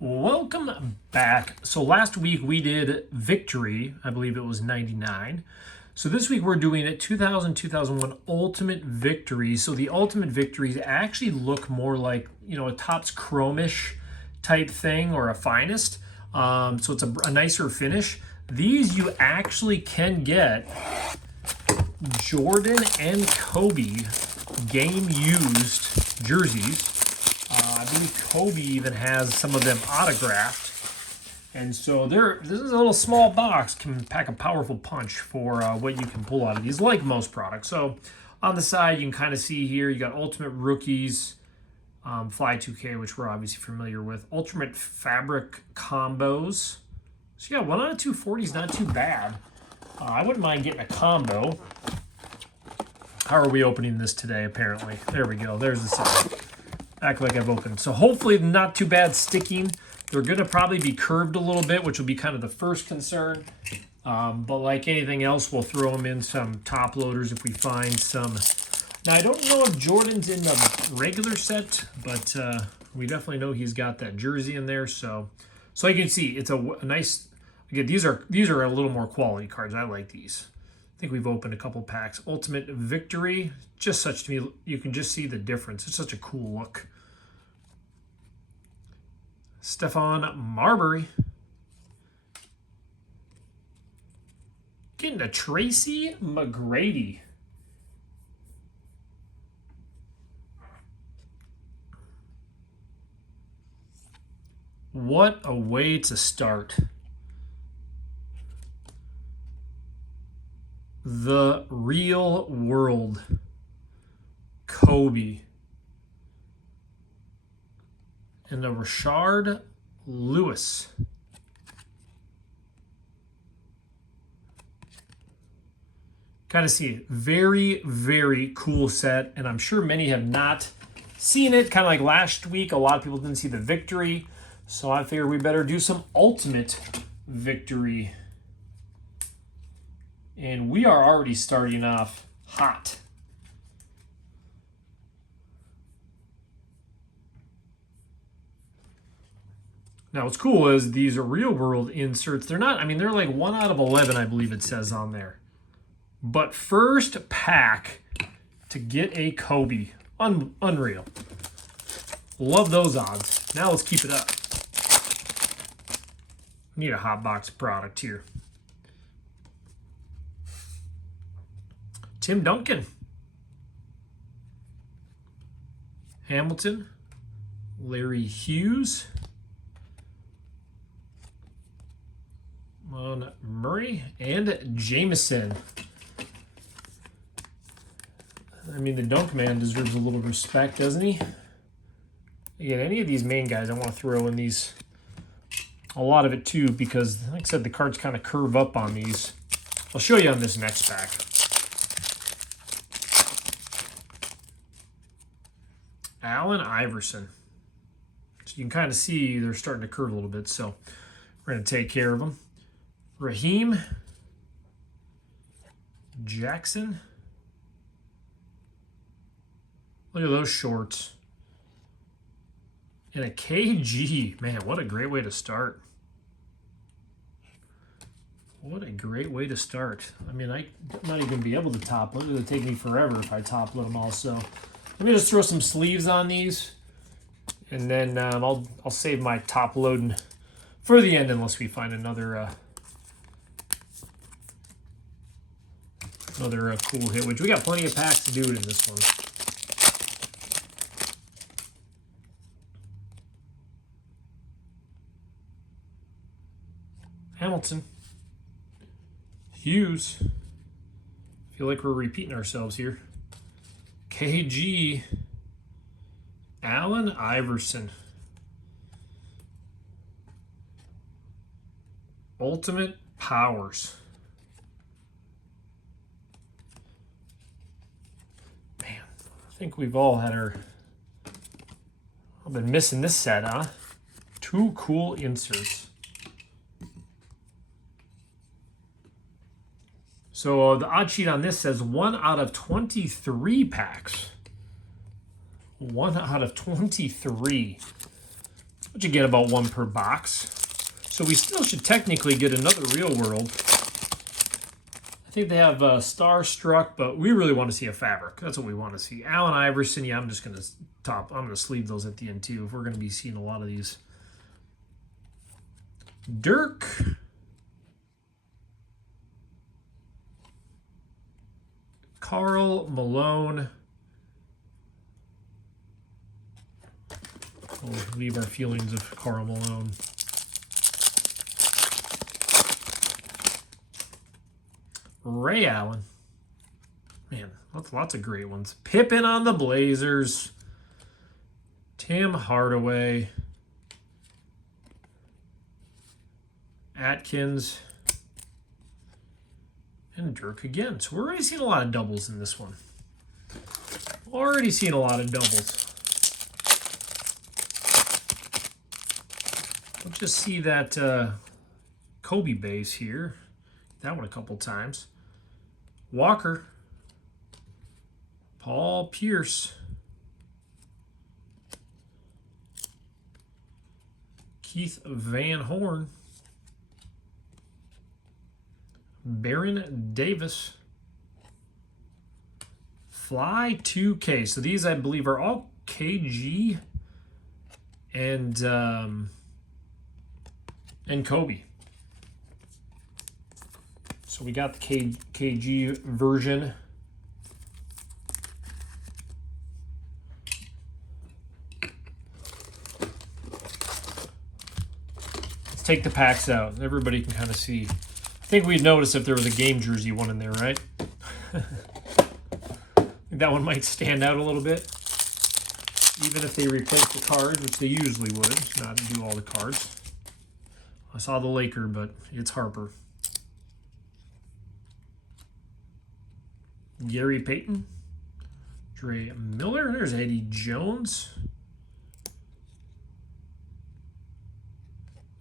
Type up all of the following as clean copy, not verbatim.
Welcome back. So last week we did Victory. I believe it was 99. So this week we're doing it 2000-2001 Ultimate Victory. So the Ultimate Victories actually look more like, a Topps Chromish type thing or a Finest. So it's a nicer finish. These you actually can get Jordan and Kobe game used jerseys. I believe Kobe even has some of them autographed. And so this is a little small box, can pack a powerful punch for what you can pull out of these, like most products. So on the side, you can kind of see here, you got Ultimate Rookies, Fly 2K, which we're obviously familiar with, Ultimate Fabric Combos. So yeah, 1 out of 240 is not too bad. I wouldn't mind getting a combo. How are we opening this today, apparently? There we go. There's the side. Act like I've opened. So hopefully not too bad sticking. They're going to probably be curved a little bit, which will be kind of the first concern. But like anything else, we'll throw them in some top loaders if we find some. Now, I don't know if Jordan's in the regular set, but we definitely know he's got that jersey in there. So you can see, it's a nice. Again, these are a little more quality cards. I like these. I think we've opened a couple packs. Ultimate Victory, just such to me, you can just see the difference. It's such a cool look. Stephon Marbury. Getting a Tracy McGrady. What a way to start. The Real World Kobe and a Rashard Lewis. Kind of see it. Very, very cool set, and I'm sure many have not seen it. Kind of like last week, a lot of people didn't see the Victory, so I figured we better do some Ultimate Victory. And we are already starting off hot. Now, what's cool is these are real world inserts. They're not, they're like 1 out of 11, I believe it says on there. But first pack to get a Kobe. Unreal. Love those odds. Now let's keep it up. Need a hot box product here. Tim Duncan. Hamilton. Larry Hughes. Murray and Jameson. The Dunk Man deserves a little respect, doesn't he? Again, any of these main guys, I want to throw in these. A lot of it too, because like I said, the cards kind of curve up on these. I'll show you on this next pack. Allen Iverson. So you can kind of see they're starting to curve a little bit, so we're going to take care of them. Raheem Jackson. Look at those shorts. And a KG. Man, what a great way to start. What a great way to start. I might not even be able to top load. It would take me forever if I top load them all. So let me just throw some sleeves on these. And then I'll save my top loading for the end unless we find another cool hit, which we got plenty of packs to do it in this one. Hamilton. Hughes. Feel like we're repeating ourselves here. KG. Allen Iverson. Ultimate Powers. Man, I think we've all had I've been missing this set, huh? 2 cool inserts. So the odd sheet on this says 1 out of 23 packs. 1 out of 23. but you get about one per box. So we still should technically get another Real World. I think they have Starstruck, but we really want to see a fabric. That's what we want to see. Allen Iverson, yeah, I'm just going to I'm going to sleeve those at the end too if we're going to be seeing a lot of these. Dirk. Karl Malone. We'll leave our feelings of Karl Malone. Ray Allen. Man, lots of great ones. Pippen on the Blazers. Tim Hardaway. Atkins. And Dirk again. So we're already seeing a lot of doubles in this one. Already seeing a lot of doubles. Let's just see that Kobe base here. That one a couple times. Walker. Paul Pierce. Keith Van Horn. Baron Davis. Fly 2K. So these, I believe, are all KG and Kobe. So we got the KG version. Let's take the packs out. Everybody can kind of see. I think we'd notice if there was a game jersey one in there, right? I think that one might stand out a little bit. Even if they replace the cards, which they usually would, not do all the cards. I saw the Laker, but it's Harper. Gary Payton. Dre Miller. There's Eddie Jones.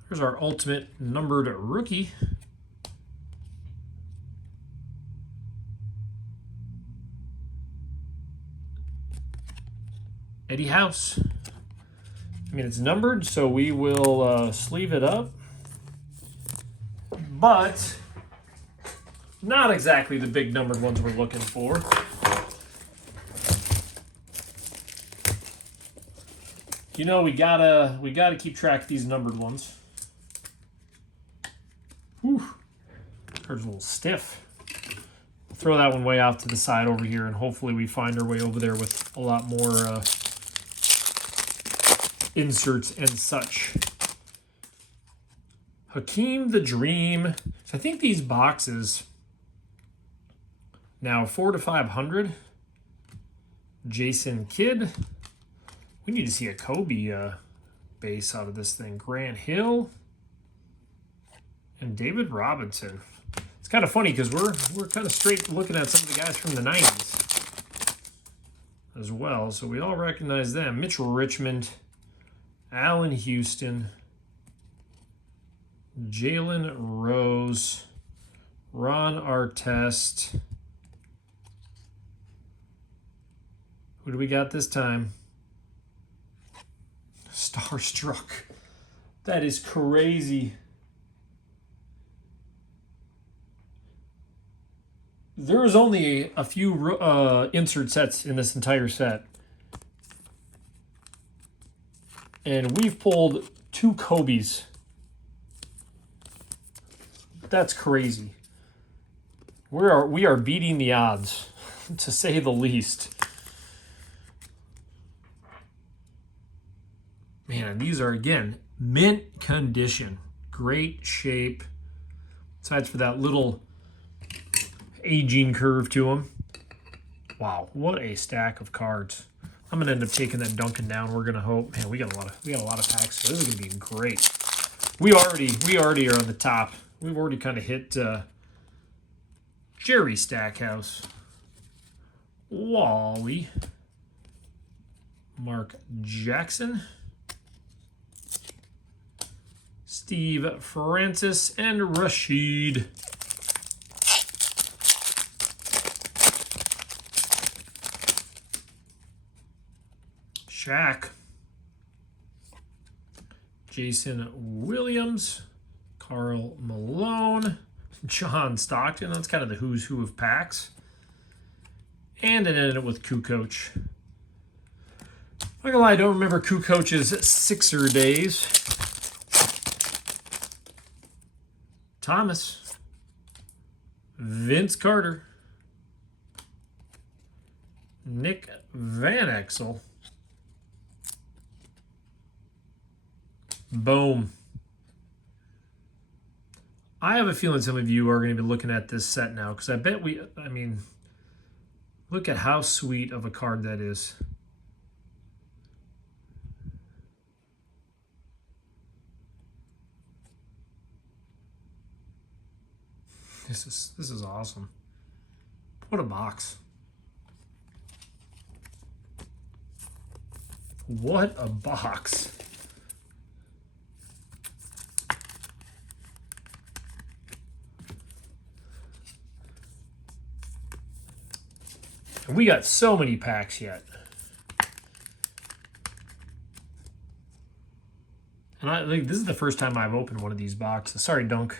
There's our ultimate numbered rookie. Eddie House. I mean, it's numbered, so we will sleeve it up. But not exactly the big numbered ones we're looking for. You know, we gotta keep track of these numbered ones. Whew. Card's a little stiff. Throw that one way off to the side over here, and hopefully we find our way over there with a lot more inserts and such. Hakeem the Dream. So I think these boxes now 4 to 500. Jason Kidd. We need to see a Kobe base out of this thing. Grant Hill and David Robinson. It's kind of funny because we're kind of straight looking at some of the guys from the 90s as well. So we all recognize them. Mitchell Richmond, Allen Houston, Jalen Rose, Ron Artest. Who do we got this time? Starstruck. That is crazy. There is only a few insert sets in this entire set. And we've pulled 2 Kobes. That's crazy. We are beating the odds, to say the least. Man, these are, again, mint condition. Great shape. Besides for that little aging curve to them. Wow, what a stack of cards. I'm gonna end up taking that Duncan down. We're gonna hope. Man, we got a lot of packs. So this is gonna be great. We already are on the top. We've already kind of hit Jerry Stackhouse, Wally, Mark Jackson, Steve Francis, and Rashid. Shaq, Jason Williams, Karl Malone, John Stockton. That's kind of the who's who of packs. And it ended with Kukoc. Not gonna lie, I don't remember Kukoc's Sixer days. Thomas. Vince Carter. Nick Van Exel. Boom. I have a feeling some of you are going to be looking at this set now because I bet I mean, look at how sweet of a card that is. This is awesome. What a box. What a box. And we got so many packs yet. And I think this is the first time I've opened one of these boxes. Sorry, Dunk.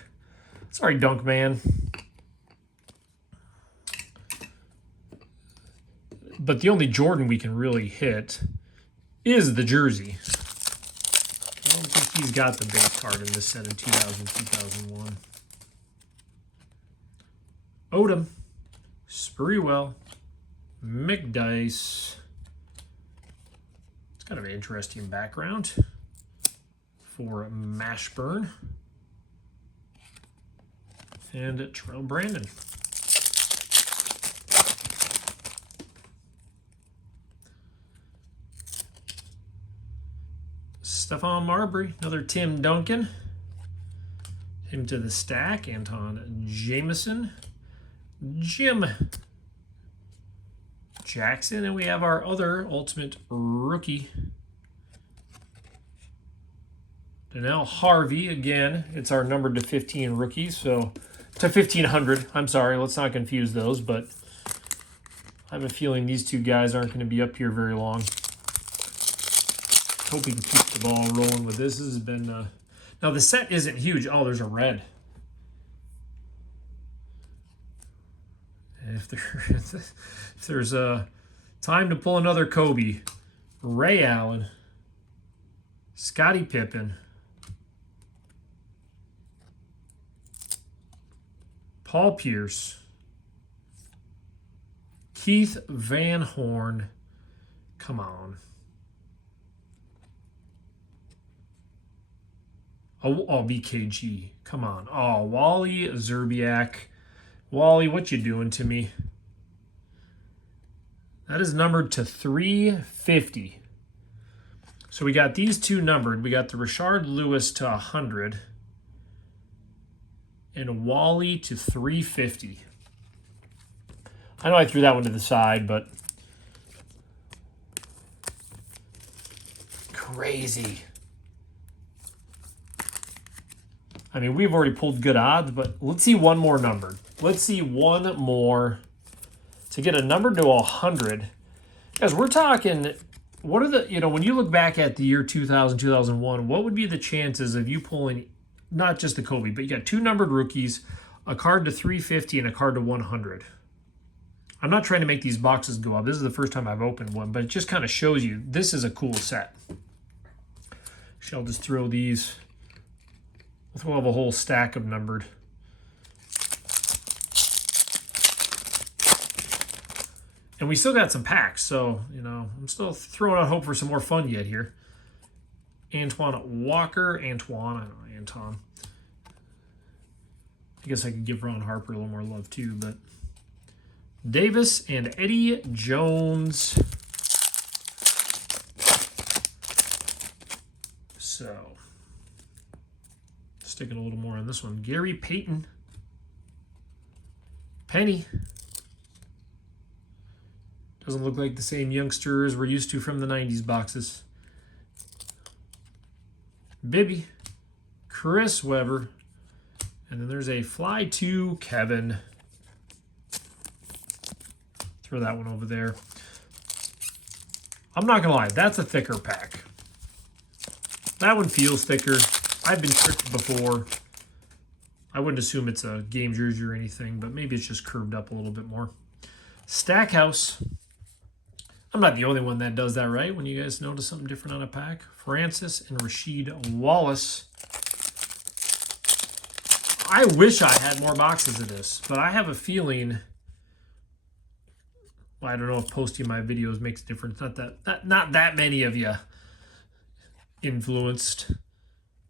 Sorry, Dunk Man. But the only Jordan we can really hit is the jersey. I don't think he's got the base card in this set in 2000, 2001. Odom, Sprewell, McDice. It's kind of an interesting background for Mashburn. And Terrell Brandon. Stephon Marbury, another Tim Duncan. Him to the stack. Anton Jameson. Jim Jackson. And we have our other ultimate rookie. Donnell Harvey. Again, it's our numbered to 15 rookies. So to 1,500. I'm sorry, let's not confuse those. But I have a feeling these two guys aren't going to be up here very long. Hope we can keep the ball rolling with this. This has been... now, the set isn't huge. Oh, there's a red. If there's a time to pull another Kobe, Ray Allen, Scottie Pippen, Paul Pierce, Keith Van Horn. Come on. Oh, BKG. Come on. Oh, Wally Zerbiak. Wally, what you doing to me? That is numbered to 350. So we got these two numbered. We got the Rashard Lewis to 100. And Wally to 350. I know I threw that one to the side, but... crazy. I mean, we've already pulled good odds, but let's see one more numbered. Let's see one more to get a number to 100. Guys, we're talking, what are the, you know, when you look back at the year 2000, 2001, what would be the chances of you pulling not just the Kobe, but you got two numbered rookies, a card to 350 and a card to 100. I'm not trying to make these boxes go up. This is the first time I've opened one, but it just kind of shows you this is a cool set. I'll just throw these. We'll have a whole stack of numbered. And we still got some packs, so, you know, I'm still throwing out hope for some more fun yet here. Antoine Walker, I don't know, Anton. I guess I could give Ron Harper a little more love too, but Davis and Eddie Jones. So, sticking a little more on this one. Gary Payton. Penny. Doesn't look like the same youngsters we're used to from the 90s boxes. Bibby. Chris Webber. And then there's a fly to Kevin. Throw that one over there. I'm not going to lie, that's a thicker pack. That one feels thicker. I've been tricked before. I wouldn't assume it's a game jersey or anything, but maybe it's just curved up a little bit more. Stackhouse. I'm not the only one that does that, right? When you guys notice something different on a pack. Francis and Rasheed Wallace. I wish I had more boxes of this, but I have a feeling... Well, I don't know if posting my videos makes a difference. Not that many of you influenced.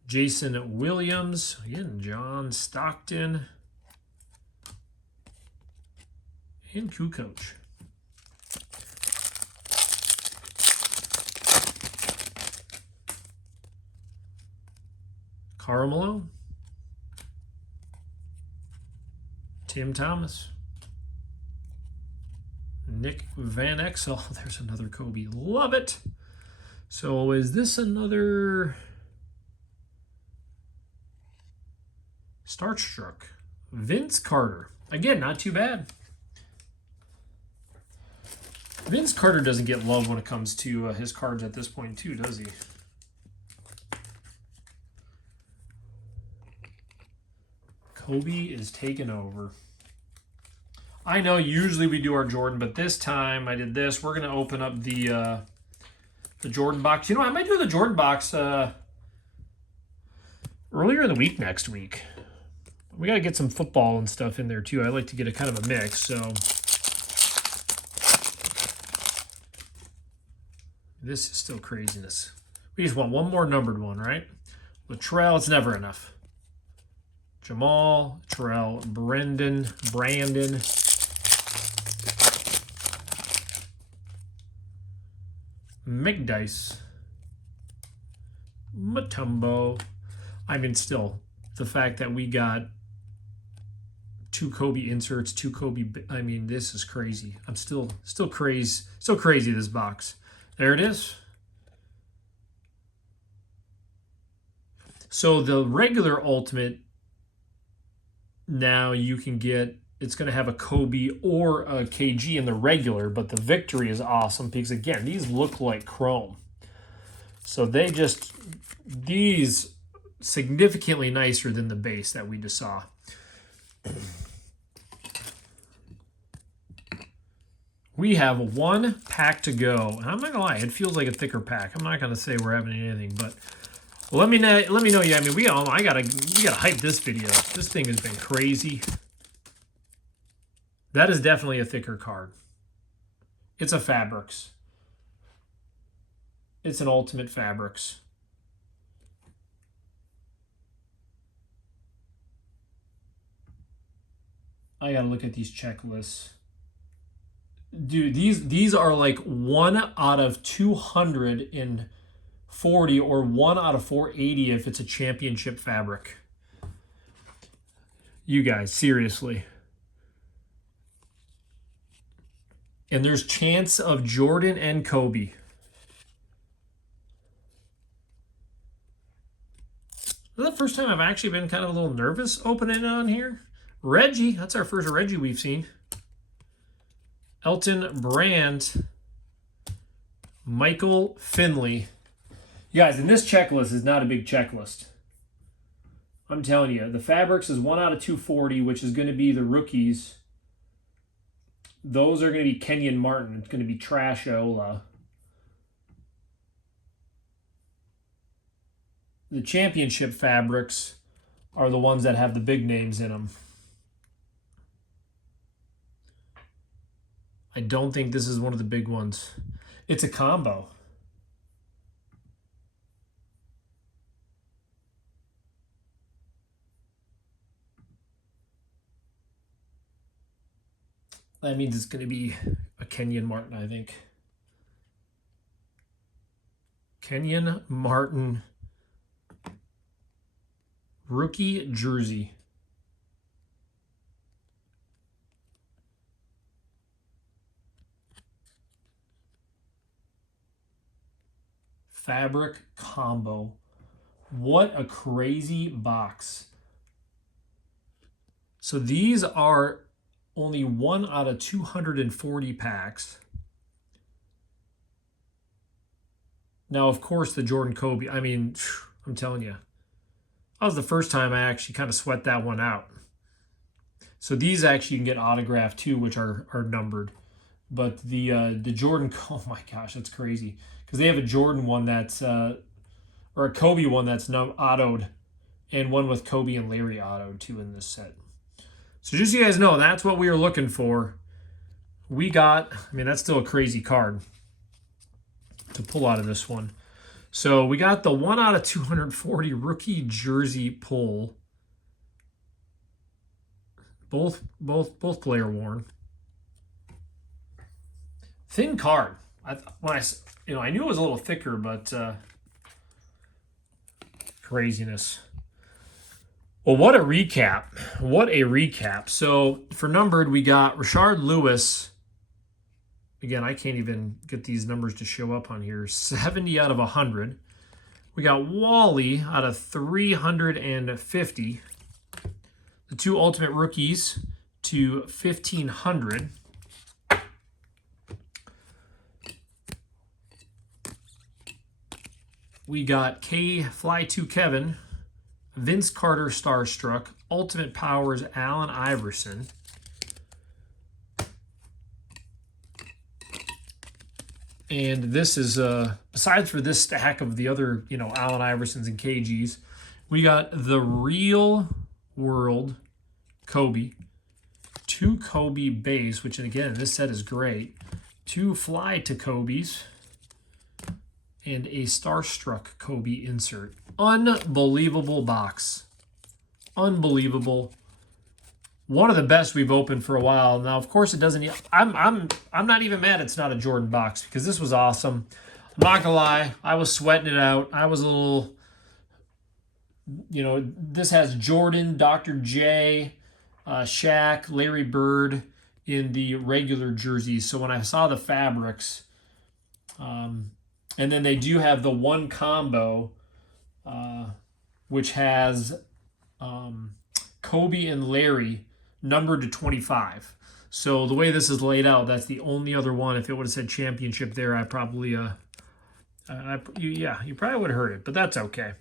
Jason Williams. Again, John Stockton. And Kukoc. Karl Malone. Tim Thomas. Nick Van Exel. There's another Kobe. Love it. So is this another Starstruck? Vince Carter. Again, not too bad. Vince Carter doesn't get love when it comes to his cards at this point too, does he? Kobe is taking over. I know usually we do our Jordan, but this time I did this. We're going to open up the Jordan box. You know, I might do the Jordan box earlier in the week next week. We got to get some football and stuff in there too. I like to get a kind of a mix, so this is still craziness. We just want one more numbered one, right? Latrell, it's never enough. Jamal, Terrell, Brandon, McDice, Mutombo. I mean, still, the fact that we got 2 Kobe inserts, 2 Kobe. I mean, this is crazy. I'm still crazy. So crazy, this box. There it is. So the regular Ultimate, now you can get, it's going to have a Kobe or a KG in the regular, but the Victory is awesome because, again, these look like chrome. So these significantly nicer than the base that we just saw. We have 1 pack to go. And I'm not going to lie, it feels like a thicker pack. I'm not going to say we're having anything, but let me know. Yeah, I mean, we gotta hype this video. This thing has been crazy. That is definitely a thicker card. It's a Fabrics. It's an Ultimate Fabrics. I gotta look at these checklists. Dude, these are like 1 out of 240 or 1 out of 480 if it's a championship fabric. You guys, seriously. And there's chance of Jordan and Kobe. This is the first time I've actually been kind of a little nervous opening it on here. Reggie, that's our first Reggie we've seen. Elton Brand. Michael Finley. You guys, and this checklist is not a big checklist. I'm telling you, the Fabrics is 1 out of 240, which is going to be the rookies. Those are going to be Kenyon Martin. It's going to be Trashola. The championship Fabrics are the ones that have the big names in them. I don't think this is one of the big ones. It's a combo. That means it's going to be a Kenyon Martin, I think. Kenyon Martin rookie jersey. Fabric combo. What a crazy box. So these are only 1 out of 240 packs. Now, of course, the Jordan Kobe. I mean, I'm telling you, that was the first time I actually kind of sweat that one out. So these actually you can get autographed too, which are numbered. But the Jordan, oh my gosh, that's crazy because they have a Jordan one that's or a Kobe one that's autoed, and one with Kobe and Larry autoed too in this set. So just so you guys know, that's what we were looking for. We got, I mean, that's still a crazy card to pull out of this one. So we got the 1 out of 240 rookie jersey pull. Both player worn. Thin card. I knew it was a little thicker, but craziness. Well, what a recap. What a recap. So for numbered, we got Rashard Lewis. Again, I can't even get these numbers to show up on here. 70 out of 100. We got Wally out of 350. The 2 Ultimate Rookies to 1,500. We got Fly2 Kevin, Vince Carter Starstruck, Ultimate Powers Allen Iverson. And this is, besides for this stack of the other, Allen Iversons and KGs, we got the Real World Kobe, 2 Kobe base, which again, this set is great, 2 Fly to Kobe's, and a Starstruck Kobe insert. Unbelievable box. Unbelievable. One of the best we've opened for a while. Now, of course, it doesn't. I'm not even mad it's not a Jordan box because this was awesome. I'm not gonna lie, I was sweating it out. I was a little, this has Jordan, Dr. J, Shaq, Larry Bird in the regular jerseys. So when I saw the fabrics, and then they do have the one combo, which has Kobe and Larry numbered to 25. So the way this is laid out, that's the only other one. If it would have said championship there, I probably, you probably would have heard it, but that's okay.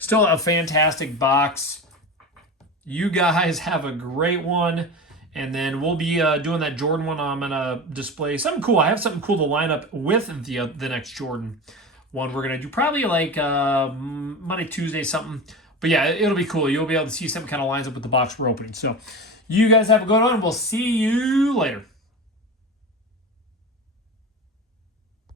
Still a fantastic box. You guys have a great one. And then we'll be doing that Jordan one. I'm going to display something cool. I have something cool to line up with the next Jordan one. We're going to do probably like Monday, Tuesday, something. But yeah, it'll be cool. You'll be able to see something kind of lines up with the box we're opening. So you guys have a good one. We'll see you later.